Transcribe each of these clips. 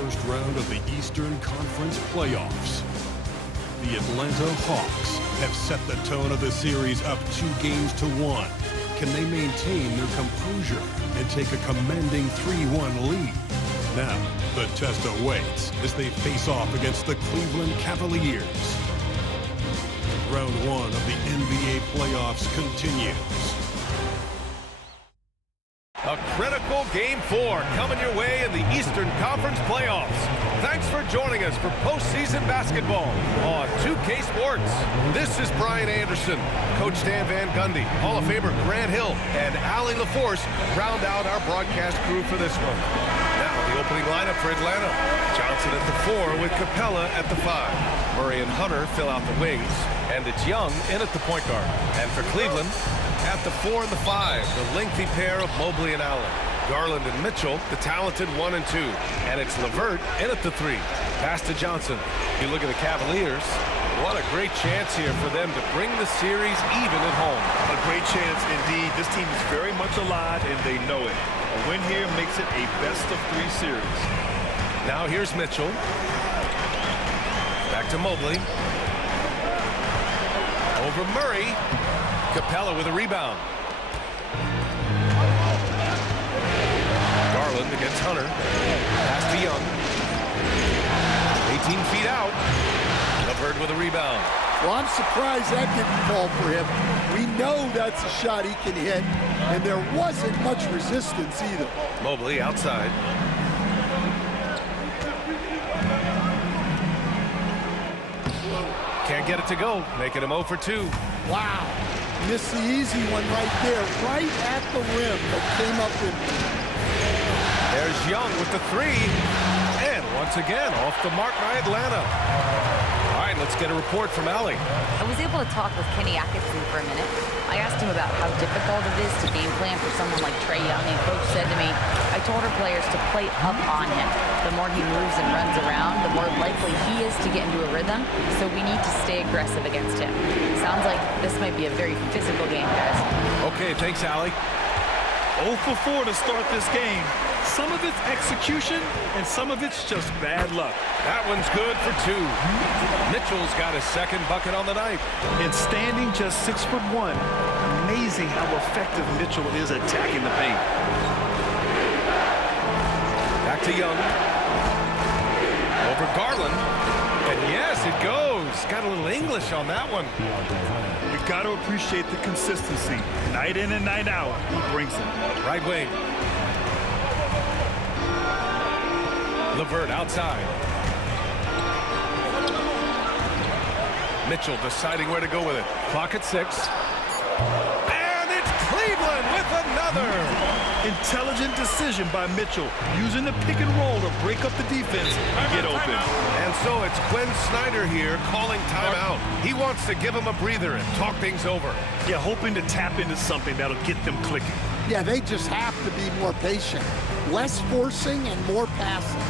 first round of the Eastern Conference playoffs. The Atlanta Hawks have set the tone of the series up 2-1. Can they maintain their composure and take a commanding 3-1 lead? Now, the test awaits as they face off against the Cleveland Cavaliers. Round 1 of the NBA playoffs continues. A critical Game 4 coming your way in the Eastern Conference playoffs. Thanks for joining us for postseason basketball on 2K Sports. This is Brian Anderson, Coach Stan Van Gundy, Hall of Famer Grant Hill, and Allie LaForce round out our broadcast crew for this one. Now the opening lineup for Atlanta. Johnson at the 4 with Capella at the 5. Murray and Hunter fill out the wings, and it's Young in at the point guard. And for Cleveland, at the 4 and the 5, the lengthy pair of Mobley and Allen. Garland and Mitchell, the talented 1 and 2. And it's LeVert in at the 3. Pass to Johnson. You look at the Cavaliers. What a great chance here for them to bring the series even at home. A great chance indeed. This team is very much alive, and they know it. A win here makes it a best-of-3 series. Now here's Mitchell. Back to Mobley. Over Murray. Capella with a rebound. Garland against Hunter. Pass to Young. 18 feet out. LeVert with a rebound. Well, I'm surprised that didn't fall for him. We know that's a shot he can hit, and there wasn't much resistance either. Mobley outside. Can't get it to go, making him 0 for 2. Wow. Missed the easy one right there, right at the rim, but came up in. There's Young with the 3. And once again, off the mark by Atlanta. All right, let's get a report from Allie. I was able to talk with Kenny Atkinson for a minute. I asked him about how difficult it is to game plan for someone like Trae Young, and Coach said to me, I told our players to play up on him. The more he moves and runs around, the more likely he is to get into a rhythm, so we need to stay aggressive against him. Sounds like this might be a very physical game, guys. Okay, thanks, Allie. 0 for 4 to start this game. Some of it's execution, and some of it's just bad luck. That one's good for 2. Mitchell's got his second bucket on the night. And standing just 6'1", amazing how effective Mitchell is attacking the paint. Back to Young. Over Garland. And yes, it goes. Got a little English on that one. You've got to appreciate the consistency. Night in and night out, he brings it. Right wing. LeVert outside. Mitchell deciding where to go with it. Clock at 6. And it's Cleveland with another. Intelligent decision by Mitchell, using the pick and roll to break up the defense and get open. And so it's Quinn Snyder here calling timeout. He wants to give him a breather and talk things over. Yeah, hoping to tap into something that'll get them clicking. Yeah, they just have to be more patient. Less forcing and more passing.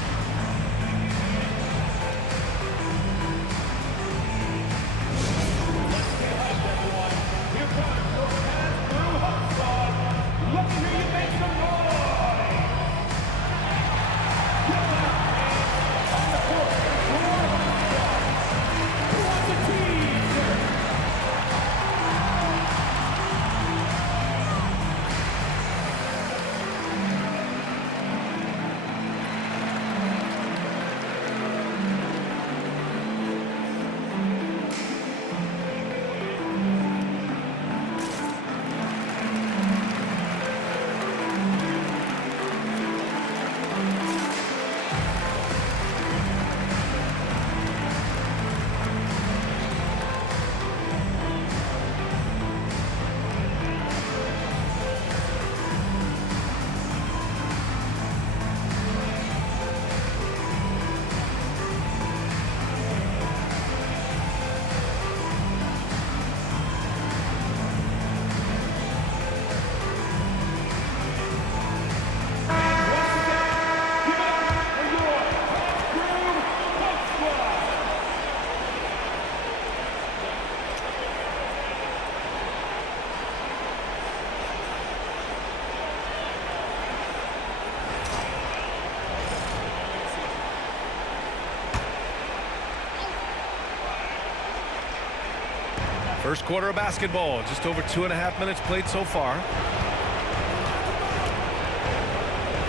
First quarter of basketball, just over 2.5 minutes played so far.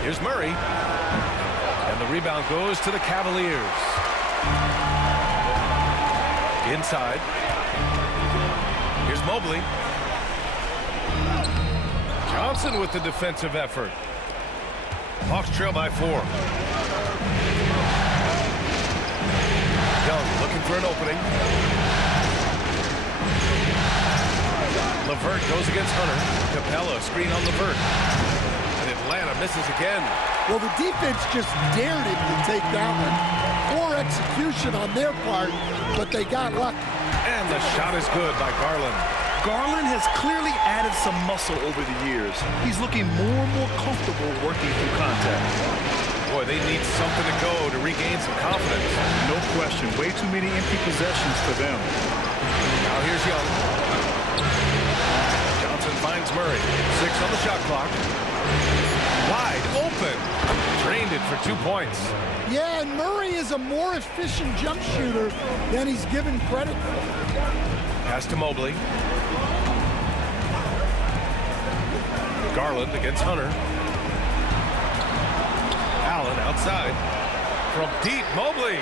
Here's Murray. And the rebound goes to the Cavaliers. Inside. Here's Mobley. Johnson with the defensive effort. Hawks trail by 4. Young looking for an opening. LeVert goes against Hunter. Capella screen on LeVert. And Atlanta misses again. Well, the defense just dared him to take that one. Poor execution on their part, but they got lucky. And the shot is good by Garland. Garland has clearly added some muscle over the years. He's looking more and more comfortable working through contact. Boy, they need something to go to regain some confidence. No question. Way too many empty possessions for them. Now here's Young. Johnson finds Murray. 6 on the shot clock. Wide open. Drained it for 2 points. Yeah, and Murray is a more efficient jump shooter than he's given credit for. Pass to Mobley. Garland against Hunter. Allen outside. From deep, Mobley.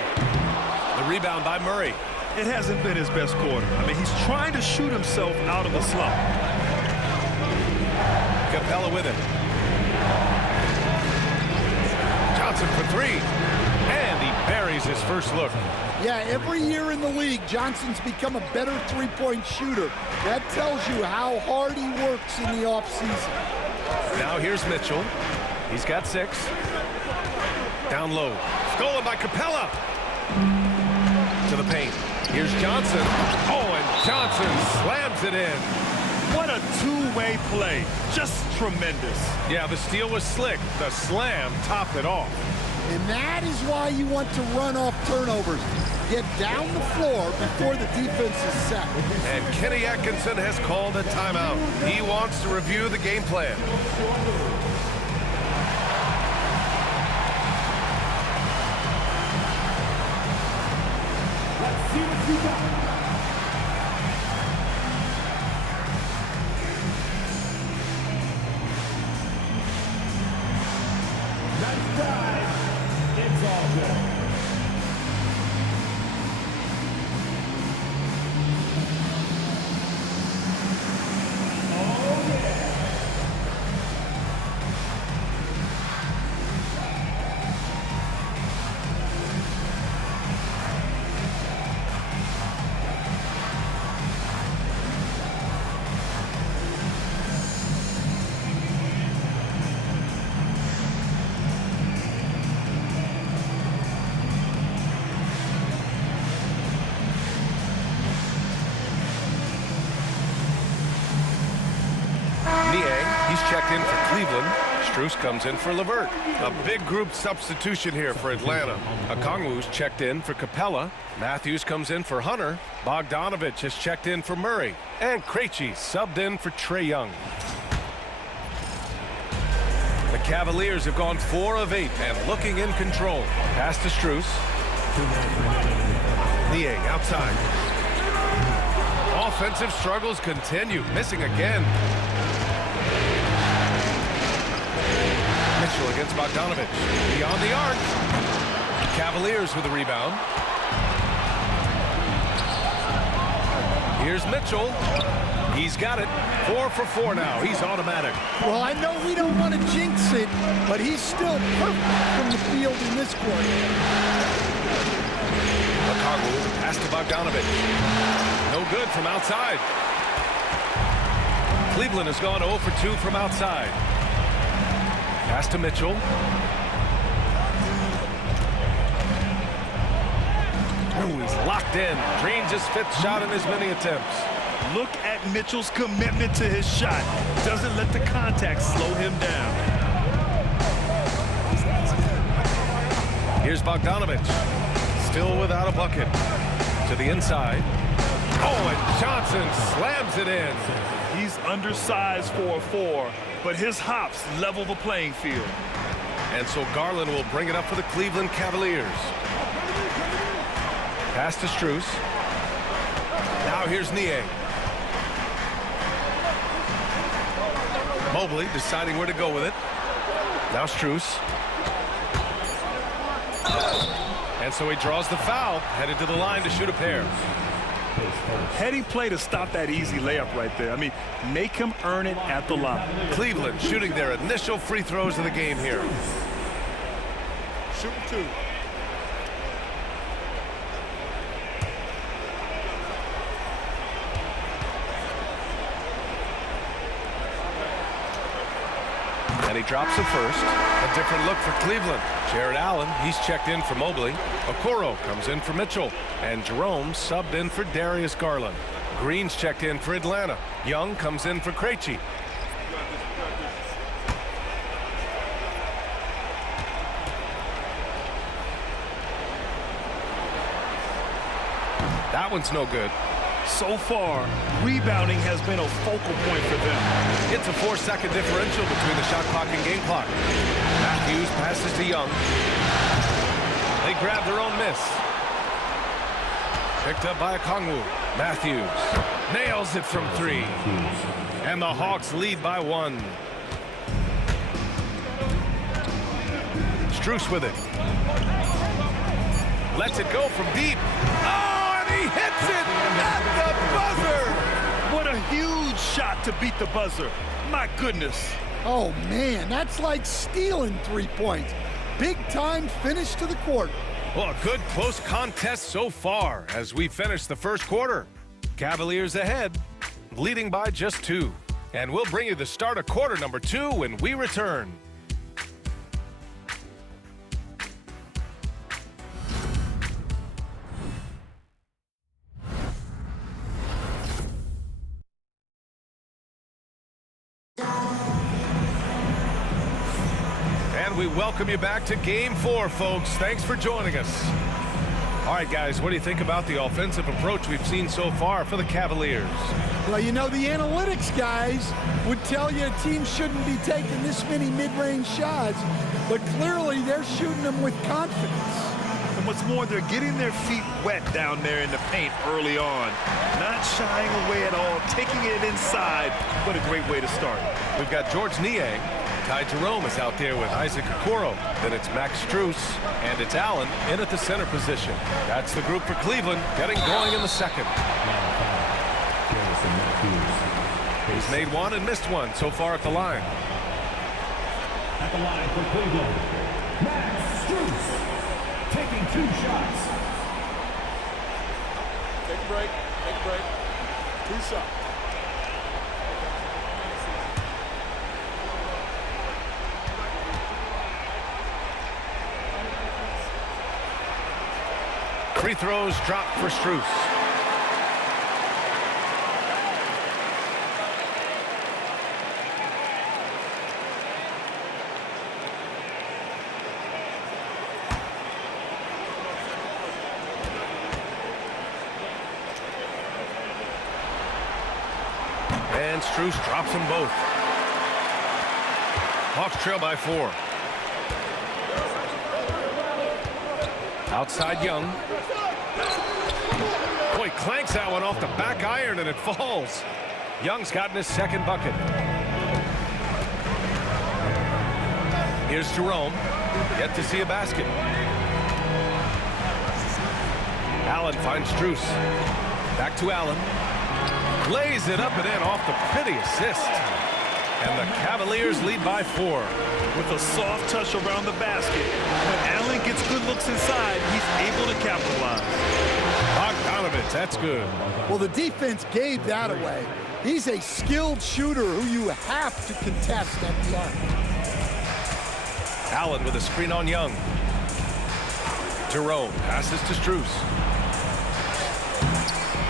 The rebound by Murray. It hasn't been his best quarter. I mean, he's trying to shoot himself out of a slump. Capella with it. Johnson for 3. And he buries his first look. Yeah, every year in the league, Johnson's become a better three-point shooter. That tells you how hard he works in the offseason. Now here's Mitchell. He's got 6. Down low. Stolen by Capella. To the paint. Here's Johnson. Oh, and Johnson slams it in. What a two-way play. Just tremendous. Yeah, the steal was slick. The slam topped it off. And that is why you want to run off turnovers. Get down the floor before the defense is set. And Kenny Atkinson has called a timeout. He wants to review the game plan. Let's see what you got. Nice try. It's all good. Checked in for Cleveland. Strus comes in for LeVert. A big group substitution here for Atlanta. Okongwu's checked in for Capella. Matthews comes in for Hunter. Bogdanovich has checked in for Murray. And Krejci subbed in for Trae Young. The Cavaliers have gone 4 of 8 and looking in control. Pass to Strus. Niang outside. Offensive struggles continue. Missing again. Mitchell against Bogdanovich. Beyond the arc. Cavaliers with the rebound. Here's Mitchell. He's got it. 4 for 4 now. He's automatic. Well, I know we don't want to jinx it, but he's still perfect from the field in this quarter. Okongwu pass to Bogdanovich. No good from outside. Cleveland has gone 0 for 2 from outside. Pass to Mitchell. Ooh, he's locked in. Drains his 5th shot in as many attempts. Look at Mitchell's commitment to his shot. Doesn't let the contact slow him down. Here's Bogdanovich. Still without a bucket. To the inside. Oh, and Johnson slams it in. He's undersized for a 4, but his hops level the playing field. And so Garland will bring it up for the Cleveland Cavaliers. Pass to Strus. Now here's Niang. Mobley deciding where to go with it. Now Strus. And so he draws the foul, headed to the line to shoot a pair. Heady play to stop that easy layup right there. I mean, make him earn it at the line. Cleveland shooting their initial free throws of the game here. Shooting 2. And he drops the first. A different look for Cleveland. Jared Allen, he's checked in for Mobley. Okoro comes in for Mitchell. And Jerome subbed in for Darius Garland. Green's checked in for Atlanta. Young comes in for Krejci. That one's no good. So far, rebounding has been a focal point for them. It's a 4-second differential between the shot clock and game clock. Matthews passes to Young. They grab their own miss. Picked up by Okongwu. Matthews nails it from 3. And the Hawks lead by 1. Strus with it. Lets it go from deep. Oh, and he hits it at the buzzer. What a huge shot to beat the buzzer. My goodness. Oh, man, that's like stealing 3 points. Big-time finish to the quarter. Well, a good close contest so far as we finish the first quarter. Cavaliers ahead, leading by just 2. And we'll bring you the start of quarter number 2 when we return. We welcome you back to Game 4, folks. Thanks for joining us. All right, guys, what do you think about the offensive approach we've seen so far for the Cavaliers? Well, you know, the analytics guys would tell you a team shouldn't be taking this many mid-range shots, but clearly they're shooting them with confidence. And what's more, they're getting their feet wet down there in the paint early on. Not shying away at all, taking it inside. What a great way to start. We've got George Niang. Ty Jerome is out there with Isaac Okoro. Then it's Max Strus, and it's Allen in at the center position. That's the group for Cleveland, getting going in the second. He's made 1 and missed 1 so far at the line. At the line for Cleveland, Max Strus, taking 2 shots. Take a break. 2 shots. Free throws dropped for Strus. And Strus drops them both. Hawks trail by 4. Outside Young. Boy, clanks that one off the back iron and it falls. Young's gotten his second bucket. Here's Jerome. Yet to see a basket. Allen finds Strus. Back to Allen. Lays it up and in off the pretty assist. And the Cavaliers lead by 4. With a soft touch around the basket. When Allen gets good looks inside, he's able to capitalize. Bogdanovich, that's good. Well, the defense gave that away. He's a skilled shooter who you have to contest at the arc. Allen with a screen on Young. Jerome passes to Strus.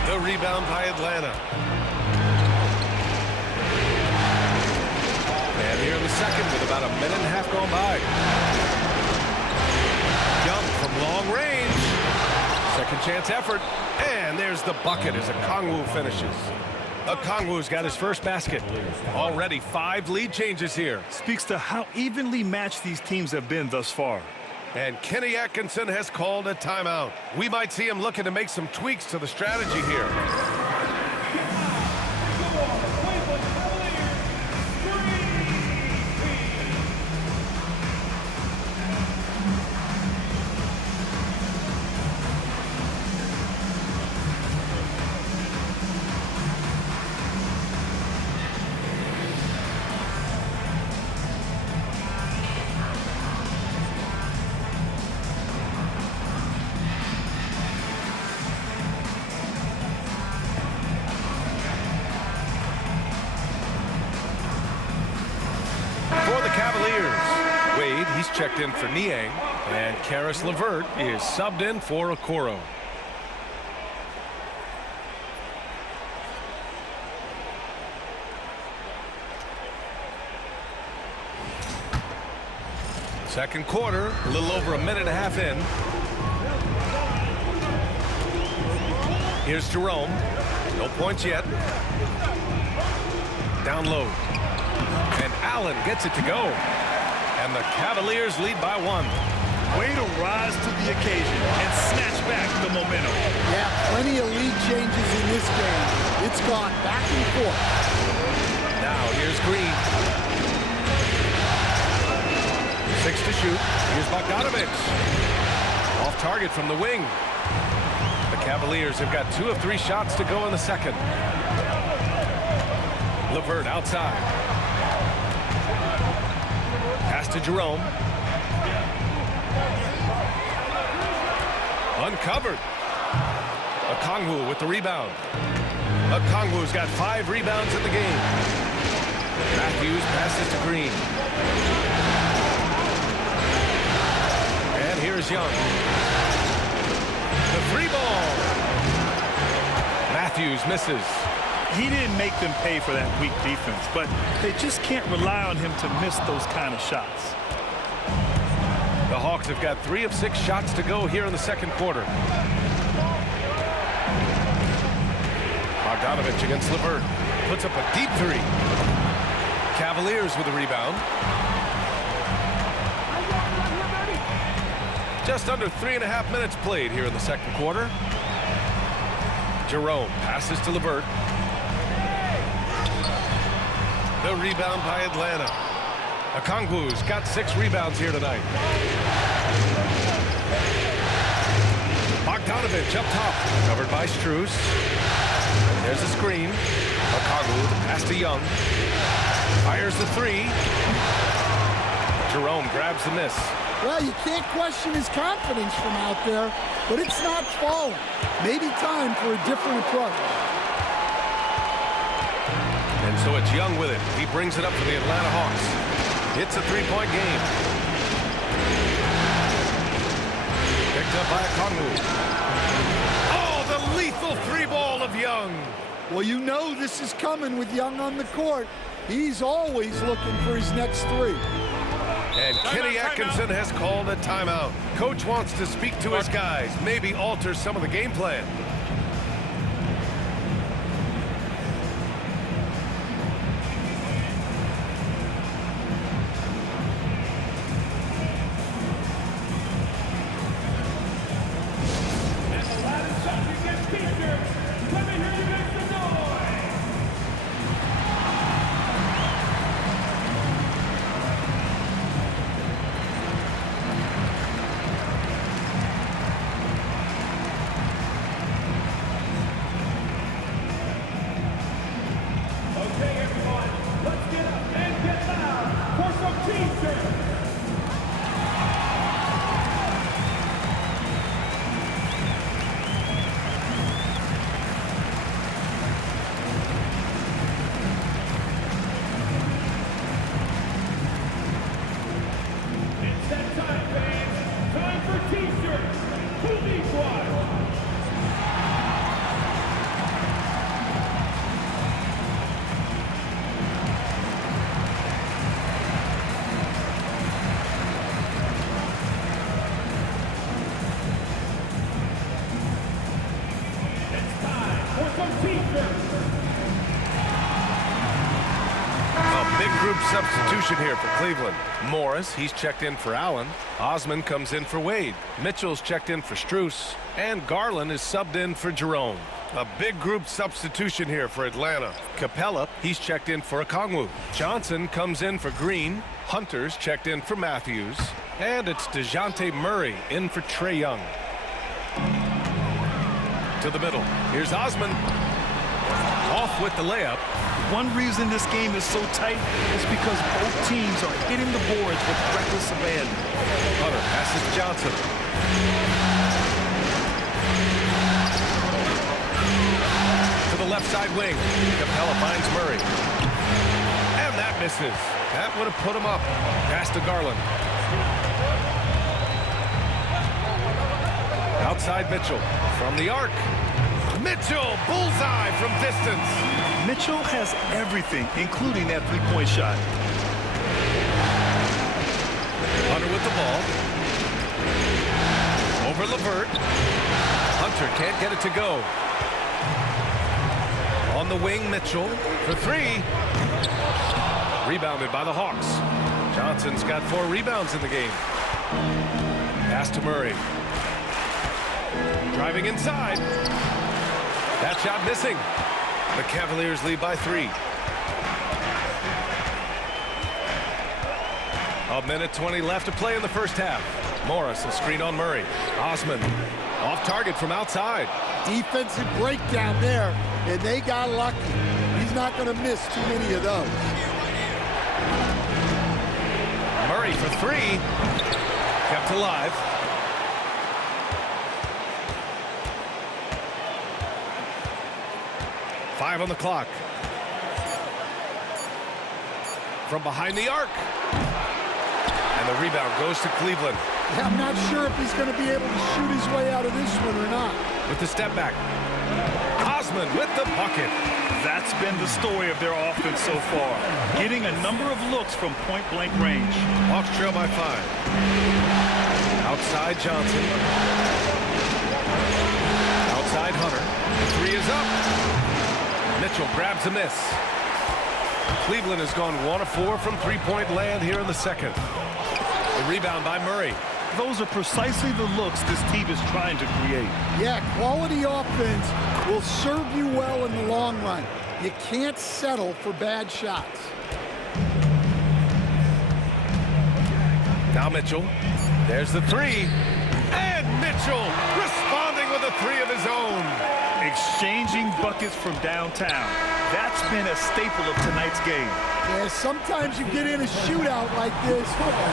The rebound by Atlanta. And here in the second with about a minute and a half gone by. Young from long range. Second chance effort. And there's the bucket as Okongwu finishes. Okongwu's got his first basket. Already 5 lead changes here. Speaks to how evenly matched these teams have been thus far. And Kenny Atkinson has called a timeout. We might see him looking to make some tweaks to the strategy here. he's checked in for Niang. And Karis LeVert is subbed in for Okoro. Second quarter, a little over a minute and a half in. Here's Jerome. No points yet. Down low. And Allen gets it to go. And the Cavaliers lead by 1. Way to rise to the occasion and snatch back the momentum. Yeah, plenty of lead changes in this game. It's gone back and forth. Now here's Green. 6 to shoot. Here's Bogdanovic. Off target from the wing. The Cavaliers have got 2 of 3 shots to go in the second. LeVert outside. Pass to Jerome. Uncovered. Okongwu with the rebound. Okongwu's got 5 rebounds in the game. Matthews passes to Green. And here's Young. The 3 ball. Matthews misses. He didn't make them pay for that weak defense, but they just can't rely on him to miss those kind of shots. The Hawks have got 3 of 6 shots to go here in the second quarter. Bogdanovic against LeVert. Puts up a deep 3. Cavaliers with a rebound. Just under 3.5 minutes played here in the second quarter. Jerome passes to LeVert. The rebound by Atlanta. Okongwu's got 6 rebounds here tonight. Bogdanovic up top. Covered by Strus. There's a screen. Okongwu, the pass to Young. Fires the 3. Jerome grabs the miss. Well, you can't question his confidence from out there, but it's not falling. Maybe time for a different approach. And so it's Young with it. He brings it up for the Atlanta Hawks. It's a 3-point game. Picked up by Okongwu. Oh, the lethal 3-ball of Young. Well, you know this is coming with Young on the court. He's always looking for his next 3. And Kenny Atkinson has called a timeout. Coach wants to speak to his guys, maybe alter some of the game plan. Substitution here for Cleveland. Morris, he's checked in for Allen. Osman comes in for Wade. Mitchell's checked in for Strus. And Garland is subbed in for Jerome. A big group substitution here for Atlanta. Capella, he's checked in for Okongwu. Johnson comes in for Green. Hunter's checked in for Matthews. And it's DeJounte Murray in for Trae Young. To the middle. Here's Osman. Off with the layup. One reason this game is so tight is because both teams are hitting the boards with reckless abandon. Hunter passes to Johnson. To the left side wing. Capella finds Murray. And that misses. That would have put him up. Pass to Garland. Outside Mitchell from the arc. Mitchell, bullseye from distance. Mitchell has everything, including that three-point shot. Hunter with the ball. Over LeVert. Hunter can't get it to go. On the wing, Mitchell for three. Rebounded by the Hawks. Johnson's got 4 rebounds in the game. Pass to Murray. Driving inside. That shot missing. The Cavaliers lead by 3. A minute 20 left to play in the first half. Morris, a screen on Murray. Osman off target from outside. Defensive breakdown there, and they got lucky. He's not going to miss too many of those. Murray for 3. Kept alive. Five on the clock. From behind the arc. And the rebound goes to Cleveland. Yeah, I'm not sure if he's going to be able to shoot his way out of this one or not. With the step back. Osman with the bucket. That's been the story of their offense so far. Getting a number of looks from point-blank range. Hawks trail by 5. Outside Johnson. Outside Hunter. The 3 is up. Mitchell grabs a miss. Cleveland has gone 1 of 4 from three-point land here in the second. The rebound by Murray. Those are precisely the looks this team is trying to create. Yeah, quality offense will serve you well in the long run. You can't settle for bad shots. Now Mitchell. There's the 3. And Mitchell responding with a 3 of his own. Exchanging buckets from downtown. That's been a staple of tonight's game. Yeah, sometimes you get in a shootout like this,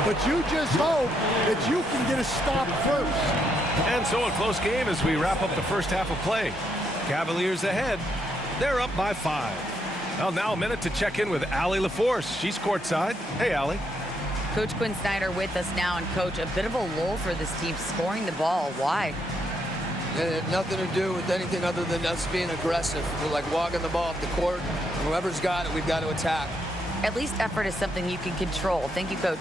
but you just hope that you can get a stop first. And so a close game as we wrap up the first half of play. Cavaliers ahead. They're up by 5. Well, now a minute to check in with Allie LaForce. She's courtside. Hey, Allie. Coach Quinn Snyder with us now. And, Coach, a bit of a lull for this team scoring the ball. Why? It had nothing to do with anything other than us being aggressive. We're like walking the ball up the court. Whoever's got it, we've got to attack. At least effort is something you can control. Thank you, Coach.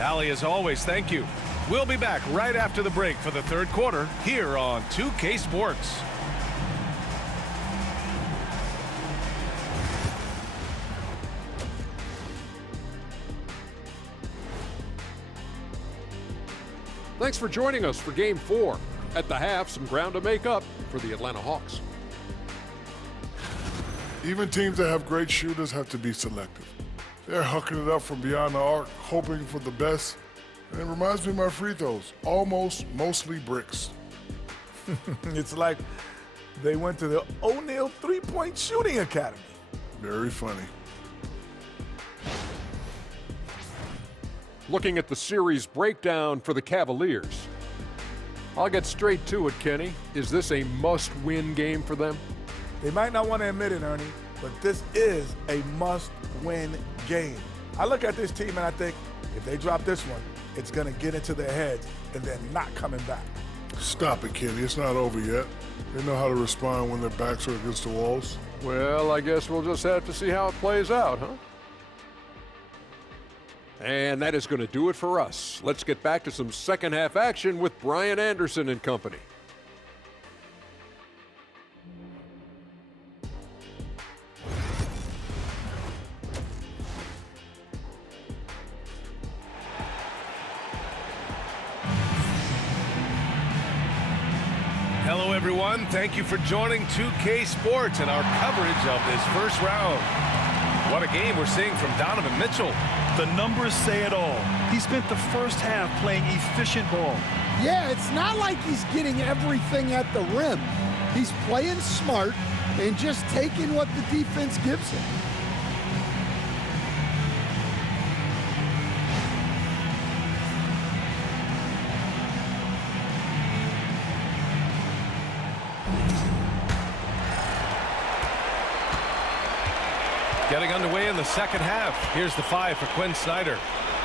Allie, as always, thank you. We'll be back right after the break for the third quarter here on 2K Sports. Thanks for joining us for Game 4. At the half, some ground to make up for the Atlanta Hawks. Even teams that have great shooters have to be selective. They're hucking it up from beyond the arc, hoping for the best. And it reminds me of my free throws, almost mostly bricks. It's like they went to the O'Neal three-point shooting academy. Very funny. Looking at the series breakdown for the Cavaliers. I'll get straight to it, Kenny. Is this a must-win game for them? They might not want to admit it, Ernie, but this is a must-win game. I look at this team and I think if they drop this one, it's going to get into their heads and then not coming back. Stop it, Kenny. It's not over yet. They know how to respond when their backs are against the walls. Well, I guess we'll just have to see how it plays out, huh? And that is going to do it for us. Let's get back to some second half action with Brian Anderson and company. Hello, everyone. Thank you for joining 2K Sports and our coverage of this first round. What a game we're seeing from Donovan Mitchell. The numbers say it all. He spent the first half playing efficient ball. Yeah, it's not like he's getting everything at the rim. He's playing smart and just taking what the defense gives him. Getting underway in the second half. Here's the 5 for Quinn Snyder.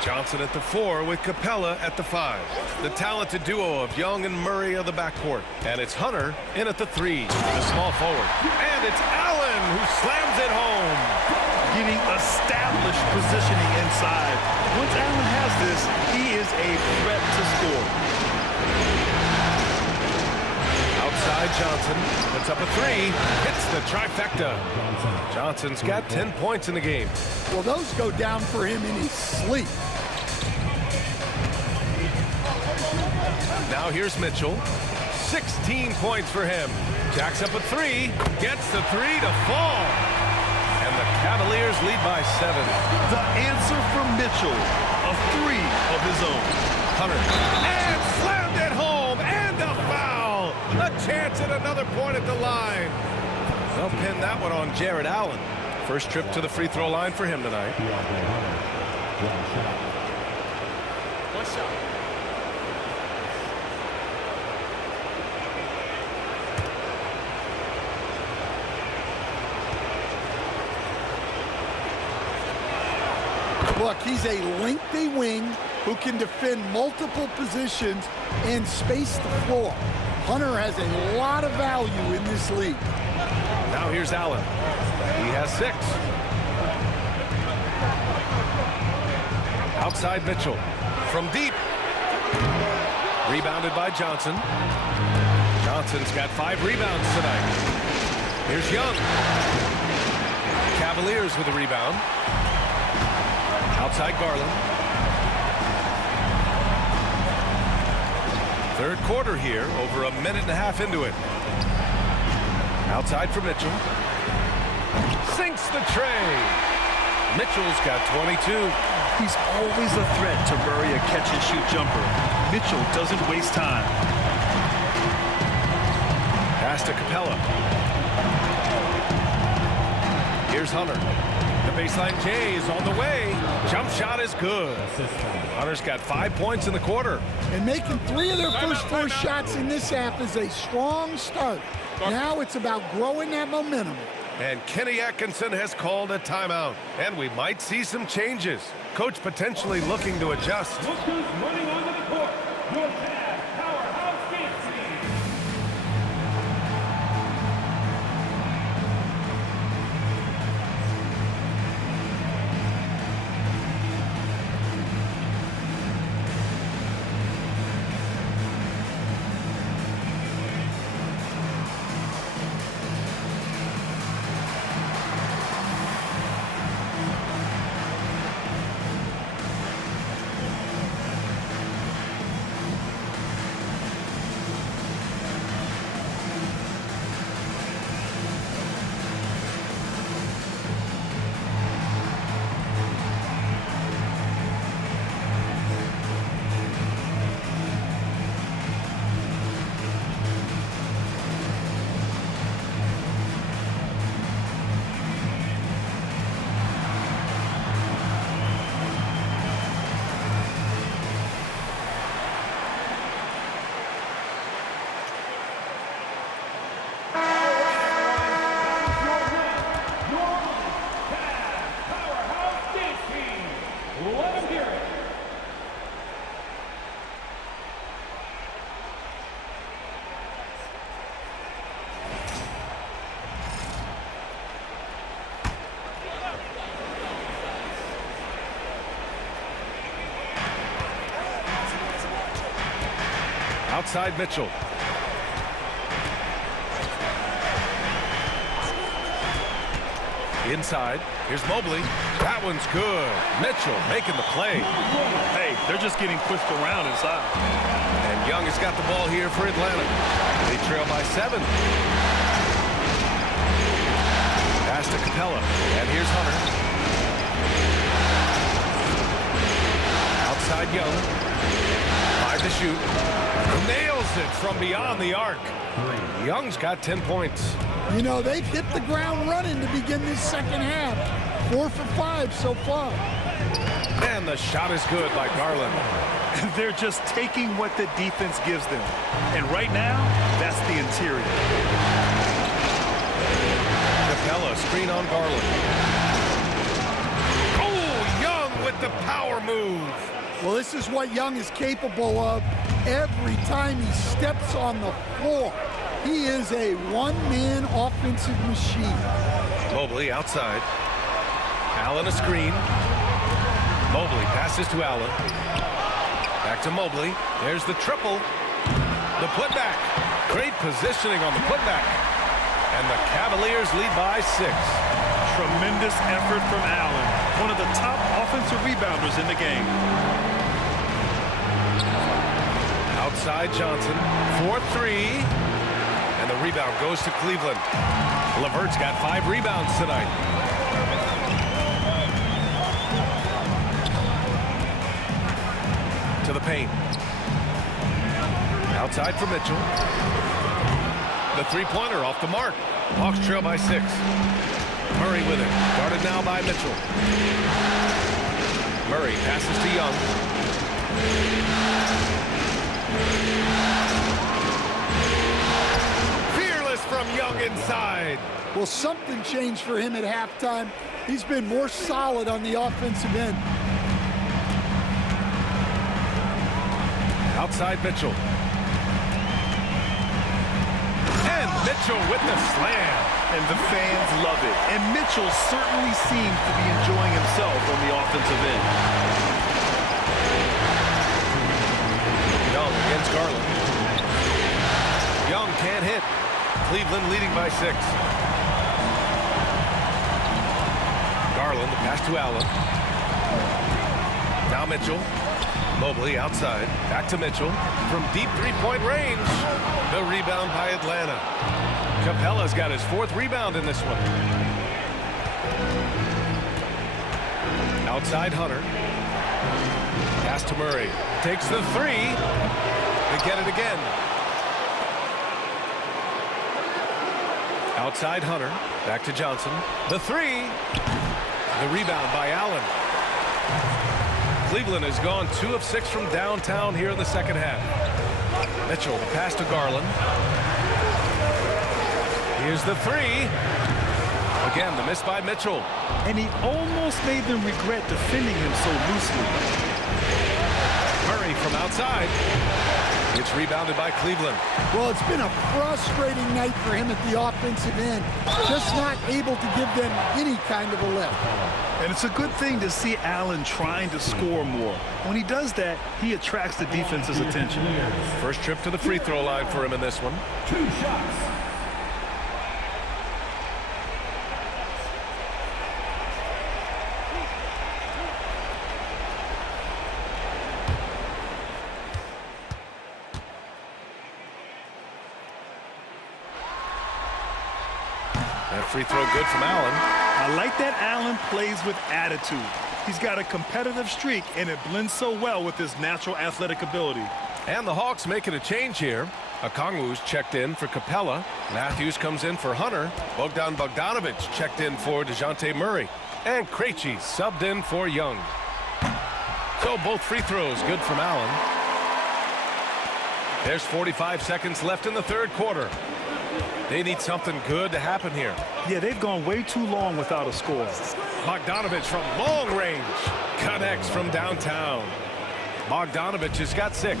Johnson at the 4 with Capella at the 5. The talented duo of Young and Murray of the backcourt. And it's Hunter in at the 3, the small forward. And it's Allen who slams it home. Getting established positioning inside. Once Allen has this, he is a threat to score. Outside Johnson puts up a 3, hits the trifecta. Johnson's got 10 points in the game. Well, those go down for him in his sleep. Now here's Mitchell. 16 points for him. Jacks up a 3, gets the 3 to fall. And the Cavaliers lead by 7. The answer for Mitchell, a 3 of his own. Hunter, and slammed it home, and a foul. A chance at another point at the line. They'll pin that one on Jared Allen. First trip to the free throw line for him tonight. What's up? Look, he's a lengthy wing who can defend multiple positions and space the floor. Hunter has a lot of value in this league. Now here's Allen. He has 6. Outside Mitchell. From deep. Rebounded by Johnson. Johnson's got 5 rebounds tonight. Here's Young. Cavaliers with a rebound. Outside Garland. Third quarter here, over a minute and a half into it. Outside for Mitchell. Sinks the tray. Mitchell's got 22. He's always a threat to Murray, a catch-and-shoot jumper. Mitchell doesn't waste time. Pass to Capella. Here's Hunter. The baseline J is on the way. Jump shot is good. Hunter's got 5 points in the quarter. And making 3 of their first 4 shots in this half is a strong start. Now it's about growing that momentum. And Kenny Atkinson has called a timeout. And we might see some changes. Coach potentially looking to adjust. Look who's running onto the court. Your Cavs powerhouse game team. Outside Mitchell. Inside. Here's Mobley. That one's good. Mitchell making the play. Hey, they're just getting pushed around inside. And Young has got the ball here for Atlanta. They trail by 7. Pass to Capella. And here's Hunter. Outside Young. 5 to shoot. Nails it from beyond the arc. Young's got 10 points. You know, they've hit the ground running to begin this second half. 4 for 5 so far. And the shot is good by Garland. They're just taking what the defense gives them. And right now, that's the interior. Capella, screen on Garland. Oh, Young with the power move. Well, this is what Young is capable of every time he steps on the floor. He is a one-man offensive machine. Mobley outside. Allen a screen. Mobley passes to Allen. Back to Mobley. There's the triple. The putback. Great positioning on the putback. And the Cavaliers lead by 6. Tremendous effort from Allen, one of the top offensive rebounders in the game. Outside Johnson for 3. And the rebound goes to Cleveland. LeVert's got 5 rebounds tonight. To the paint. Outside for Mitchell. The three-pointer off the mark. Hawks trail by 6. Murray with it. Guarded now by Mitchell. Murray passes to Young. Fearless from Young inside. Well, something changed for him at halftime. He's been more solid on the offensive end. Outside Mitchell. And Mitchell with the slam. And the fans love it. And Mitchell certainly seems to be enjoying himself on the offensive end. Young against Garland. Young can't hit. Cleveland leading by 6. Garland, the pass to Allen. Now Mitchell. Mobley outside. Back to Mitchell. From deep three-point range. The rebound by Atlanta. Capella's got his 4th rebound in this one. Outside Hunter. Pass to Murray. Takes the 3. They get it again. Outside Hunter. Back to Johnson. The 3. The rebound by Allen. Cleveland has gone 2 of 6 from downtown here in the second half. Mitchell, the pass to Garland. Here's the 3. Again, the miss by Mitchell. And he almost made them regret defending him so loosely. Murray from outside. It's rebounded by Cleveland. Well, it's been a frustrating night for him at the offensive end. Just not able to give them any kind of a lift. And it's a good thing to see Allen trying to score more. When he does that, he attracts the defense's attention. First trip to the free throw line for him in this one. 2 shots. That free throw good from Allen. I like that Allen plays with attitude. He's got a competitive streak, and it blends so well with his natural athletic ability. And the Hawks making a change here. Okongwu's checked in for Capella. Matthews comes in for Hunter. Bogdan Bogdanovic checked in for DeJounte Murray. And Krejci subbed in for Young. So both free throws good from Allen. There's 45 seconds left in the third quarter. They need something good to happen here. Yeah, they've gone way too long without a score. Bogdanovic from long range. Connects from downtown. Bogdanovic has got 6.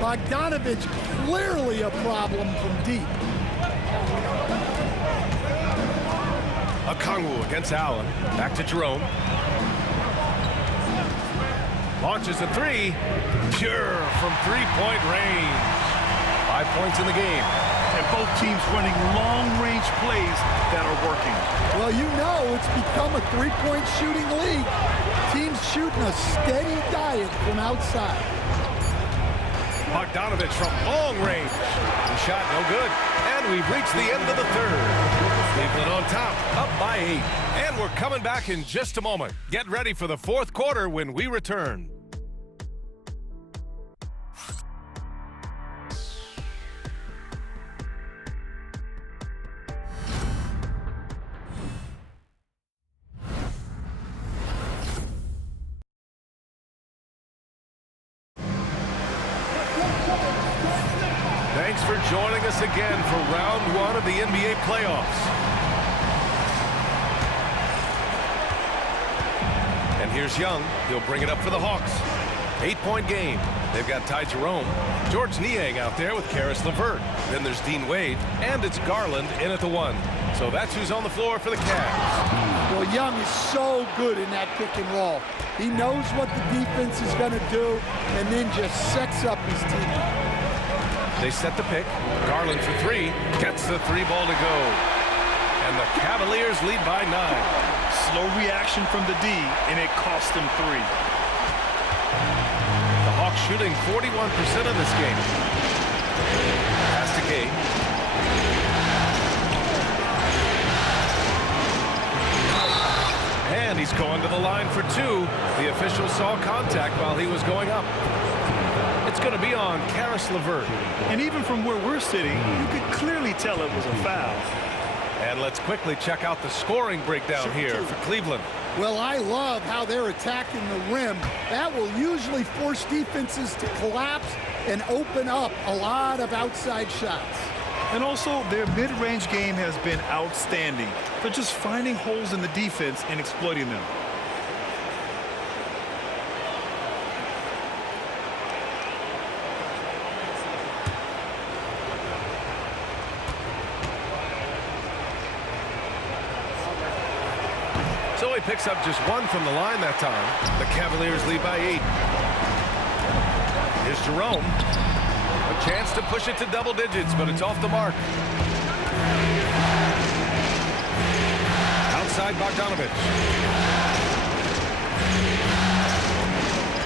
Bogdanovic clearly a problem from deep. Okongwu against Allen. Back to Jerome. Launches a 3. Pure from three-point range. 5 points in the game. And both teams running long-range plays that are working. Well, you know it's become a three-point shooting league. Teams shooting a steady diet from outside. Bogdanovic from long range. The shot no good. And we've reached the end of the third. Cleveland on top, up by 8. And we're coming back in just a moment. Get ready for the fourth quarter when we return. Thanks for joining us again for round 1 of the NBA playoffs. And here's Young. He'll bring it up for the Hawks. 8-point game. They've got Ty Jerome, George Niang out there with Karis LeVert. Then there's Dean Wade, and it's Garland in at the 1. So that's who's on the floor for the Cavs. Well, Young is so good in that pick and roll. He knows what the defense is going to do and then just sets up his team. They set the pick. Garland for 3. Gets the 3 ball to go. And the Cavaliers lead by 9. Slow reaction from the D, and it cost them 3. The Hawks shooting 41% of this game. Pass to Gay. And he's going to the line for 2. The official saw contact while he was going up. It's going to be on Karis LeVert. And even from where we're sitting, you could clearly tell it was a foul. And let's quickly check out the scoring breakdown here for Cleveland. Well, I love how they're attacking the rim. That will usually force defenses to collapse and open up a lot of outside shots. And also, their mid-range game has been outstanding. They're just finding holes in the defense and exploiting them. So he picks up just 1 from the line that time. The Cavaliers lead by 8. Here's Jerome. A chance to push it to double digits, but it's off the mark. Outside Bogdanovich.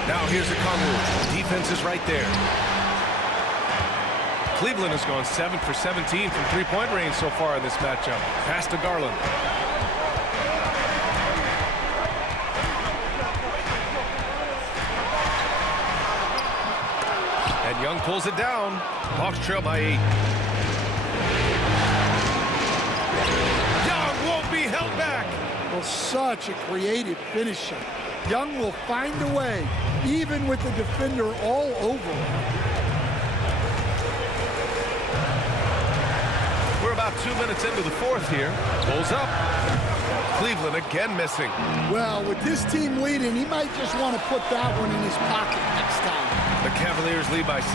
Now here's Okongwu. Defense is right there. Cleveland has gone 7 for 17 from three-point range so far in this matchup. Pass to Garland. And Young pulls it down. Hawks trail by 8. Young won't be held back. Well, such a creative finisher. Young will find a way, even with the defender all over him. We're about 2 minutes into the 4th here. Pulls up. Cleveland again missing. Well, with this team leading, he might just want to put that one in his pocket next time. The Cavaliers lead by 6.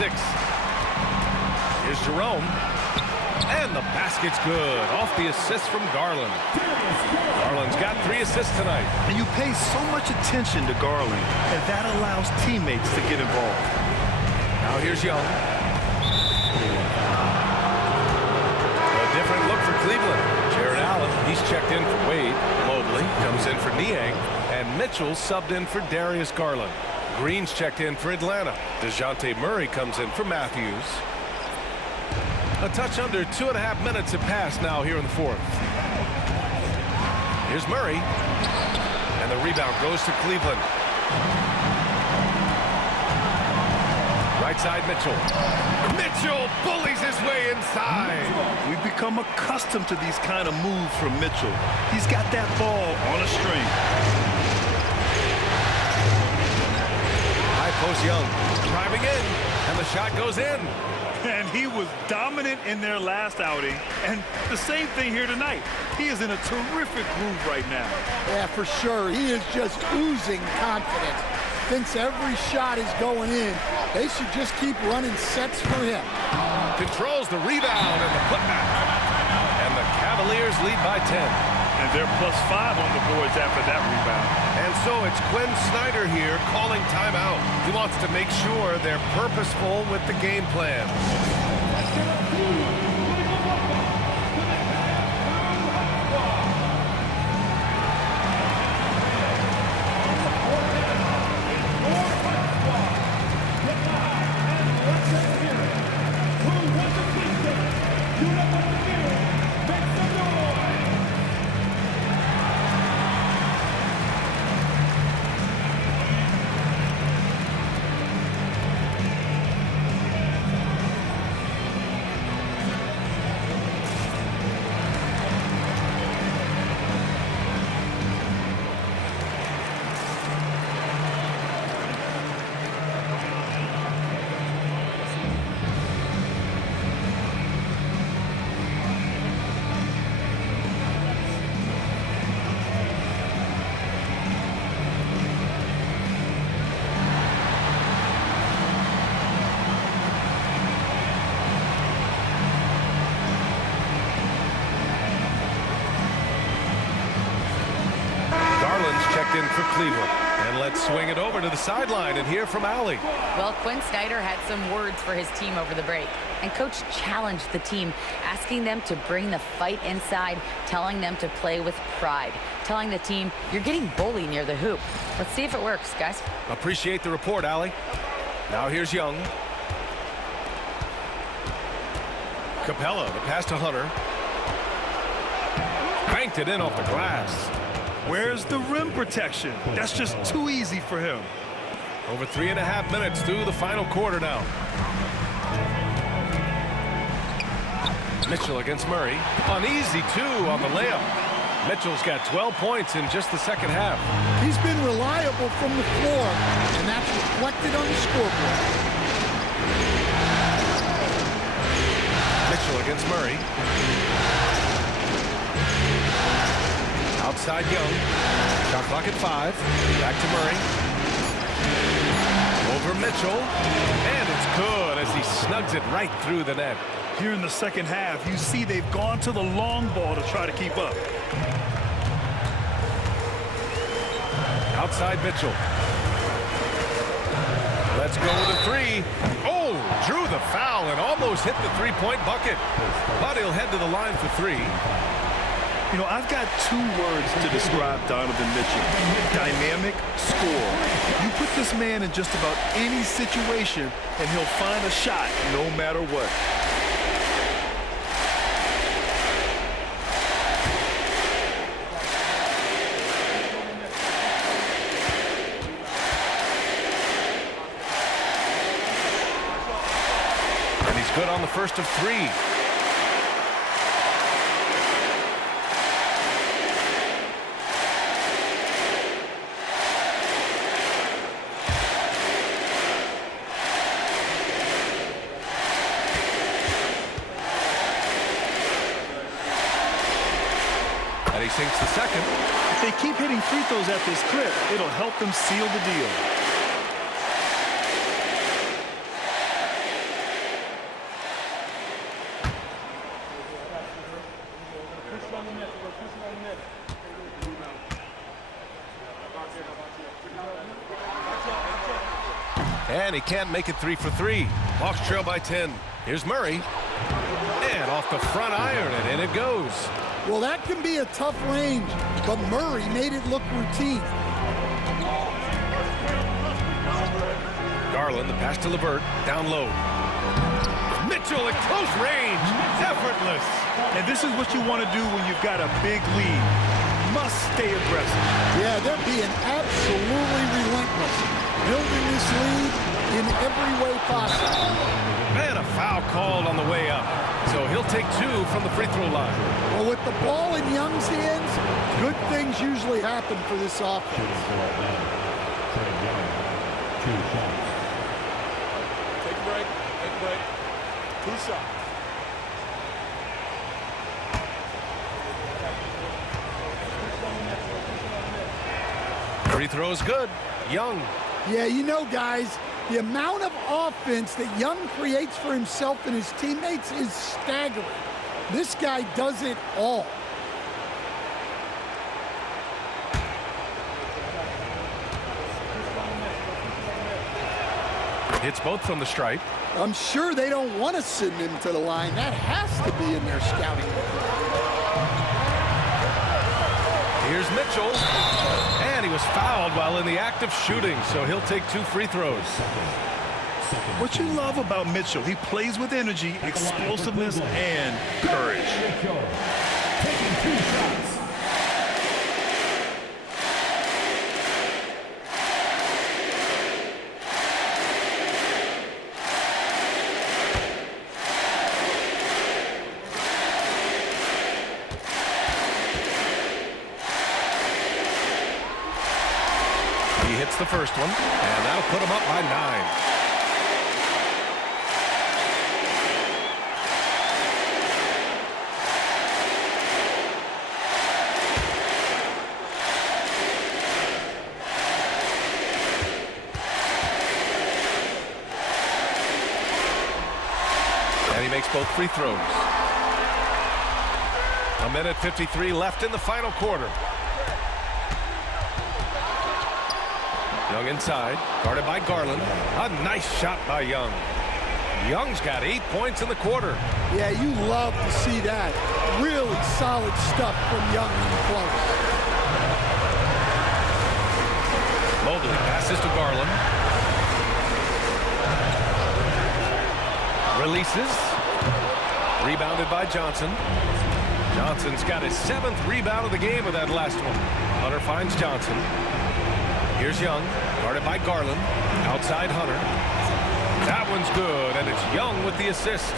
Here's Jerome. And the basket's good. Off the assist from Garland. Garland's got 3 assists tonight. And you pay so much attention to Garland, and that allows teammates to get involved. Now here's Young. A different look for Cleveland. Jared Allen, he's checked in for Wade. Mobley comes in for Niang. And Mitchell subbed in for Darius Garland. Green's checked in for Atlanta. DeJounte Murray comes in for Matthews. A touch under 2.5 minutes have passed now here in the 4th. Here's Murray. And the rebound goes to Cleveland. Right side, Mitchell. Mitchell bullies his way inside. We've become accustomed to these kind of moves from Mitchell. He's got that ball on a string. High post Young. Driving in. And the shot goes in. And he was dominant in their last outing. And the same thing here tonight. He is in a terrific groove right now. Yeah, for sure. He is just oozing confidence. Thinks every shot is going in. They should just keep running sets for him. Controls the rebound and the putback. And the Cavaliers lead by 10. And they're +5 on the boards after that rebound. And so it's Quinn Snyder here calling timeout. He wants to make sure they're purposeful with the game plan. let's swing it over to the sideline and hear from Allie. Well, Quinn Snyder had some words for his team over the break. And Coach challenged the team, asking them to bring the fight inside, telling them to play with pride, telling the team, you're getting bullied near the hoop. Let's see if it works, guys. Appreciate the report, Allie. Now here's Young. Capella, the pass to Hunter. Banked it in off the glass. Where's the rim protection? That's just too easy for him. Over 3.5 minutes through the final quarter now. Mitchell against Murray. Uneasy, too, on the layup. Mitchell's got 12 points in just the second half. He's been reliable from the floor, and that's reflected on the scoreboard. Mitchell against Murray. Outside Young. Shot clock at 5. Back to Murray. Over Mitchell. And it's good as he snugs it right through the net. Here in the second half, you see they've gone to the long ball to try to keep up. Outside Mitchell. Let's go with a 3. Oh, drew the foul and almost hit the three-point bucket. But he'll head to the line for 3. You know, I've got 2 words to describe Donovan Mitchell. Dynamic, score. You put this man in just about any situation, and he'll find a shot no matter what. And he's good on the first of 3. And he sinks the second. If they keep hitting free throws at this clip, it'll help them seal the deal. And he can't make it 3 for 3. Hawks trail by 10. Here's Murray. And off the front iron, and in it goes. Well, that can be a tough range, but Murray made it look routine. Garland, the pass to LeVert, down low. Mitchell at close range, effortless. And this is what you want to do when you've got a big lead. Must stay aggressive. Yeah, they're being absolutely relentless, building this lead in every way possible. Man, a foul called on the way up. So he'll take 2 from the free throw line. Well, with the ball in Young's hands, good things usually happen for this offense. Take a break. Take a break. 2 shots. Free throw is good. Young. Yeah, you know, guys, the amount of offense that Young creates for himself and his teammates is staggering. This guy does it all. Hits both from the stripe. I'm sure they don't want to send him to the line. That has to be in their scouting report. Here's Mitchell. And he was fouled while in the act of shooting, so he'll take 2 free throws. What you love about Mitchell, he plays with energy, explosiveness, and courage. Taking 2 shots. He hits the first one, and that'll put him up by 9. And he makes both free throws. 1:53 left in the final quarter. Young inside, guarded by Garland. A nice shot by Young. Young's got 8 points in the quarter. Yeah, you love to see that. Really solid stuff from Young in close. Mobley passes to Garland. Releases. Rebounded by Johnson. Johnson's got his 7th rebound of the game with that last one. Hunter finds Johnson. Here's Young, guarded by Garland. Outside Hunter. That one's good, and it's Young with the assist.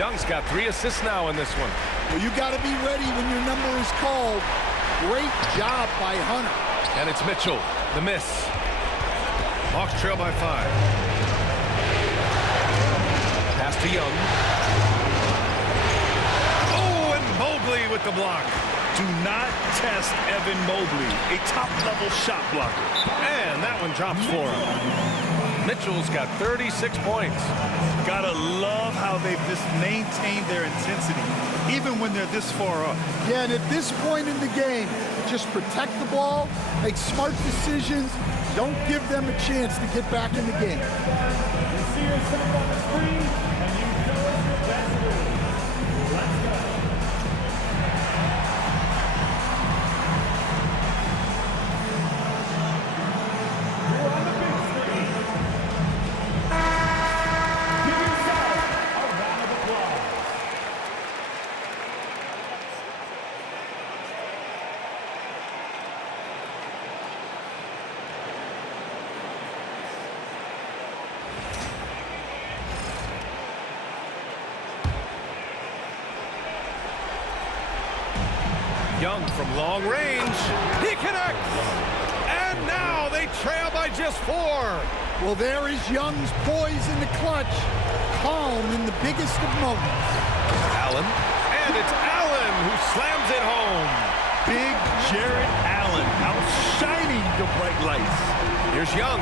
Young's got 3 assists now in this one. Well, you got to be ready when your number is called. Great job by Hunter. And it's Mitchell, the miss. Hawks trail by 5. Pass to Young. Oh, and Mobley with the block. Do not test Evan Mobley, a top-level shot blocker. And that one drops for him. Mitchell's got 36 points. Gotta love how they've just maintained their intensity, even when they're this far up. Yeah, and at this point in the game, just protect the ball, make smart decisions, don't give them a chance to get back in the game. You see yourself on the screen, and you know your best move. Let's go. You're on the big screen. Give yourself a round of applause. Young from long range. He connects. And now they trail by just 4. Well, there is Young's poise in the clutch. Calm in the biggest of moments. Allen. And it's Allen who slams it home. Big Jared Allen outshining the bright lights. Here's Young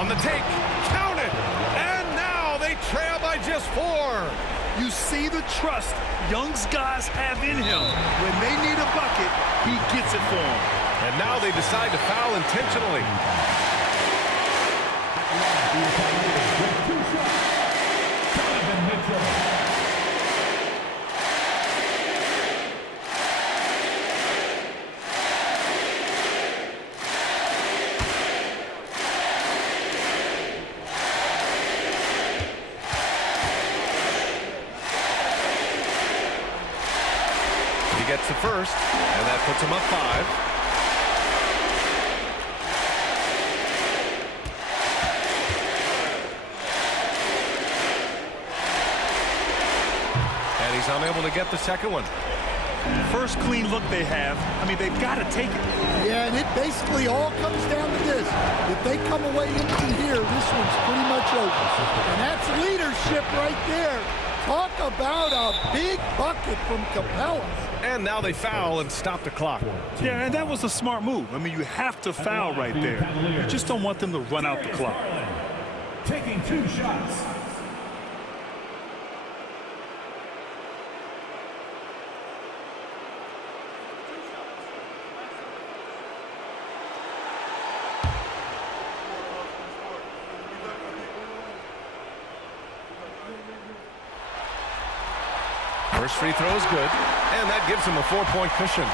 on the take. Count it. And now they trail by just 4. You see the trust Young's guys have in him. When they need a bucket, he gets it for them. And now they decide to foul intentionally. With 2 shots, Donovan Mitchell. He gets the first, and that puts him up 5. And he's unable to get the second one. First clean look they have, I mean, they've got to take it. Yeah, and it basically all comes down to this. If they come away empty here, this one's pretty much over. And that's leadership right there. Talk about a big bucket from Capella. And now they foul and stop the clock. Yeah, and that was a smart move. I mean, you have to foul right there. You just don't want them to run out the clock. Taking 2 shots. First free throw is good, and that gives him a 4-point cushion.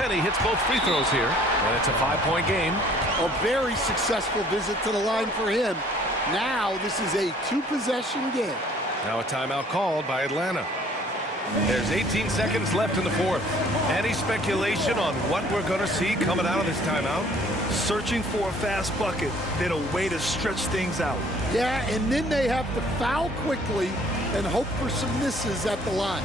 And he hits both free throws here, and it's a 5-point game. A very successful visit to the line for him. Now this is a 2-possession game. Now a timeout called by Atlanta. There's 18 seconds left in the 4th. Any speculation on what we're going to see coming out of this timeout? Searching for a fast bucket, then a way to stretch things out. Yeah, and then they have to foul quickly and hope for some misses at the line.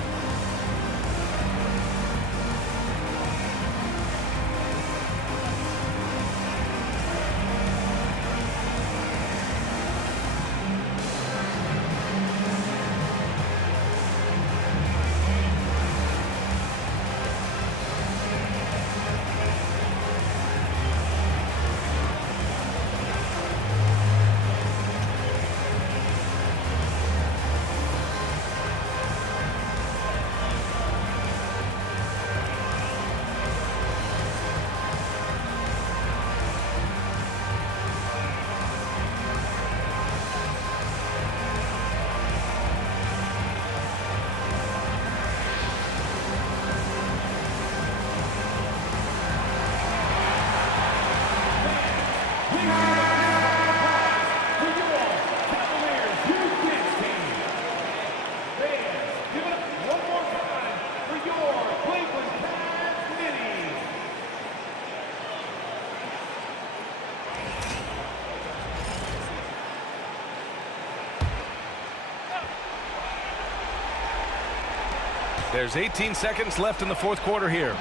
There's 18 seconds left in the fourth quarter here.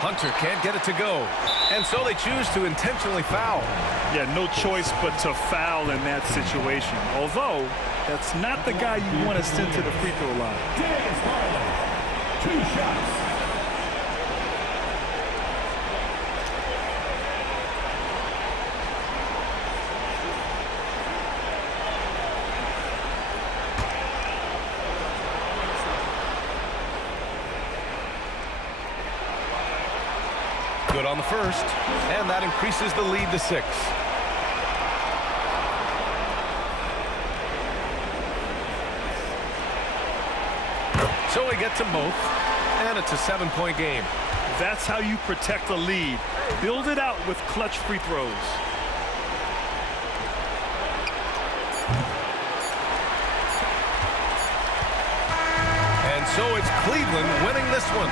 Hunter can't get it to go. And so they choose to intentionally foul. Yeah, no choice but to foul in that situation. Although, that's not the guy you want to send to the free throw line. Darius Garland, 2 shots. Good on the first, and that increases the lead to 6. So he gets them both, and it's a 7-point game. That's how you protect a lead. Build it out with clutch free throws. And so it's Cleveland winning this one.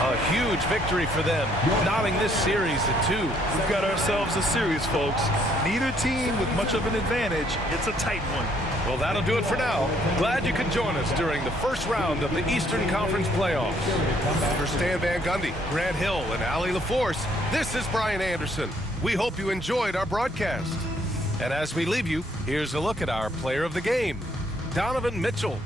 A huge victory for them, knotting this series at 2. We've got ourselves a series, folks. Neither team with much of an advantage. It's a tight one. Well, that'll do it for now. Glad you could join us during the first round of the Eastern Conference playoffs. For Stan Van Gundy, Grant Hill, and Allie LaForce, this is Brian Anderson. We hope you enjoyed our broadcast. And as we leave you, here's a look at our player of the game, Donovan Mitchell.